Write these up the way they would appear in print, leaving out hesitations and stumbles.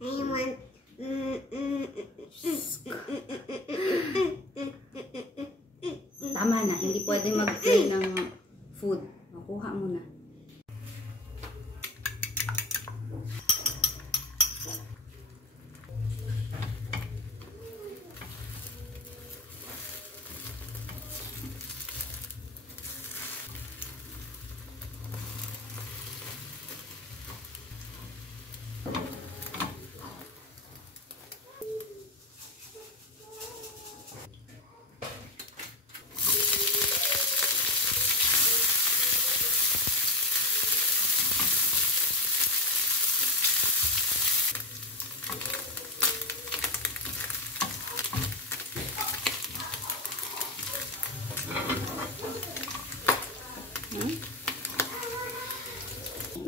I want... Tama na, hindi pwede mag-play ng food. Makuha mo na.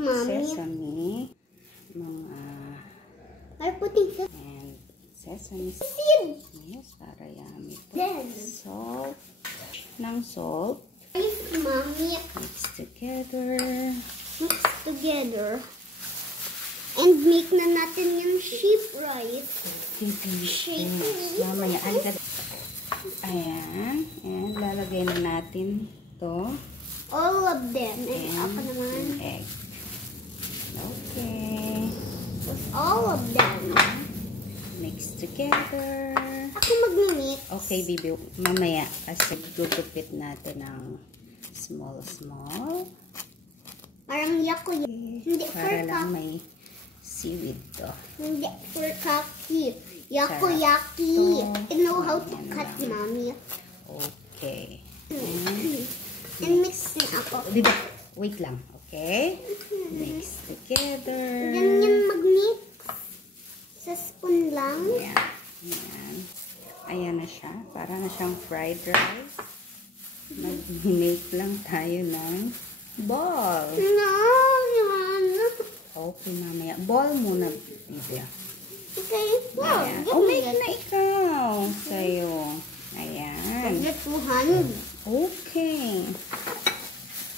Sesame, I'm putting and sesame seed. Yes, para yummy. Then Salt. Ng salt. Mommy, Mix together. mix together. And make na natin yung sheep rice. Sheep rice. Mamaya, ayan. And lalagay na natin to. All of them. And ako And naman. egg. Okay. All of them. Mix together. Ako mag-mix. Okay, Bibi. Mamaya, kasi gugupit natin ng small. Parang yako. Hindi for Para lang kaki. may seaweed to. Hindi for kaki. Yako Sarap yaki. to. I know how to Ayan cut, lang. Mommy. Okay. And mix din ako. Diba? Wait lang. Okay? Mix together. Ganyan mag-mix. Sa spoon lang. Ayan. Ayan na siya. Para na siyang fried rice. Mag-make lang tayo ng ball. No, yan. Okay, mamaya. Ball muna, Bibi. Okay, wow. Ayan. Oh, make na ikaw. Sa'yo. Ayan. Pagkatuhan. Okay.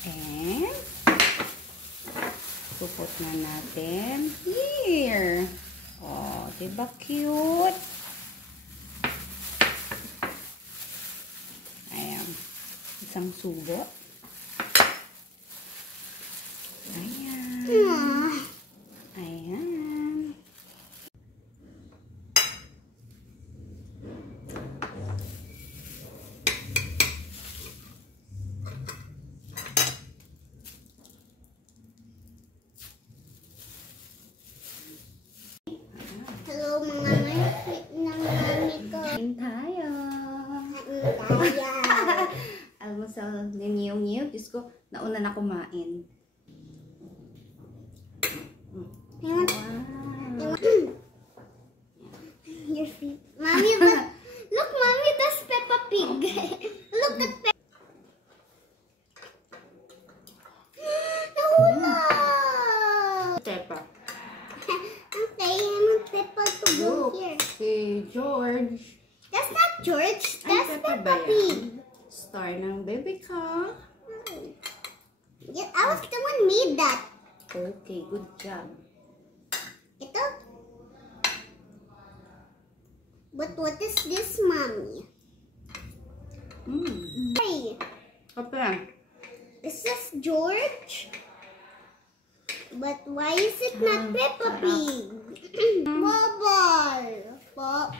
And pupot na natin here. Oh, diba cute? Ayan. Isang subo. Ayan. Ayan. Hello, mga mahit ng mami ko. Kain tayo. Kaya. Almusal ni Niyong. Diyos ko, nauna na kumain. Wow. Your feet. Mommy, look, Mommy, that's Peppa Pig. Look at Peppa. Nahula! Peppa. Okay, I want Peppa to go Look, here. si George. That's not George. Ay, That's Peppa Peppa ba yan? Pig. Star ng baby ka. Yeah, I was the one made that. Okay, good job. Ito. But what is this, Mommy? Hey, Kape. this is George. But why is it not Peppa Pig? Bubble. Pop.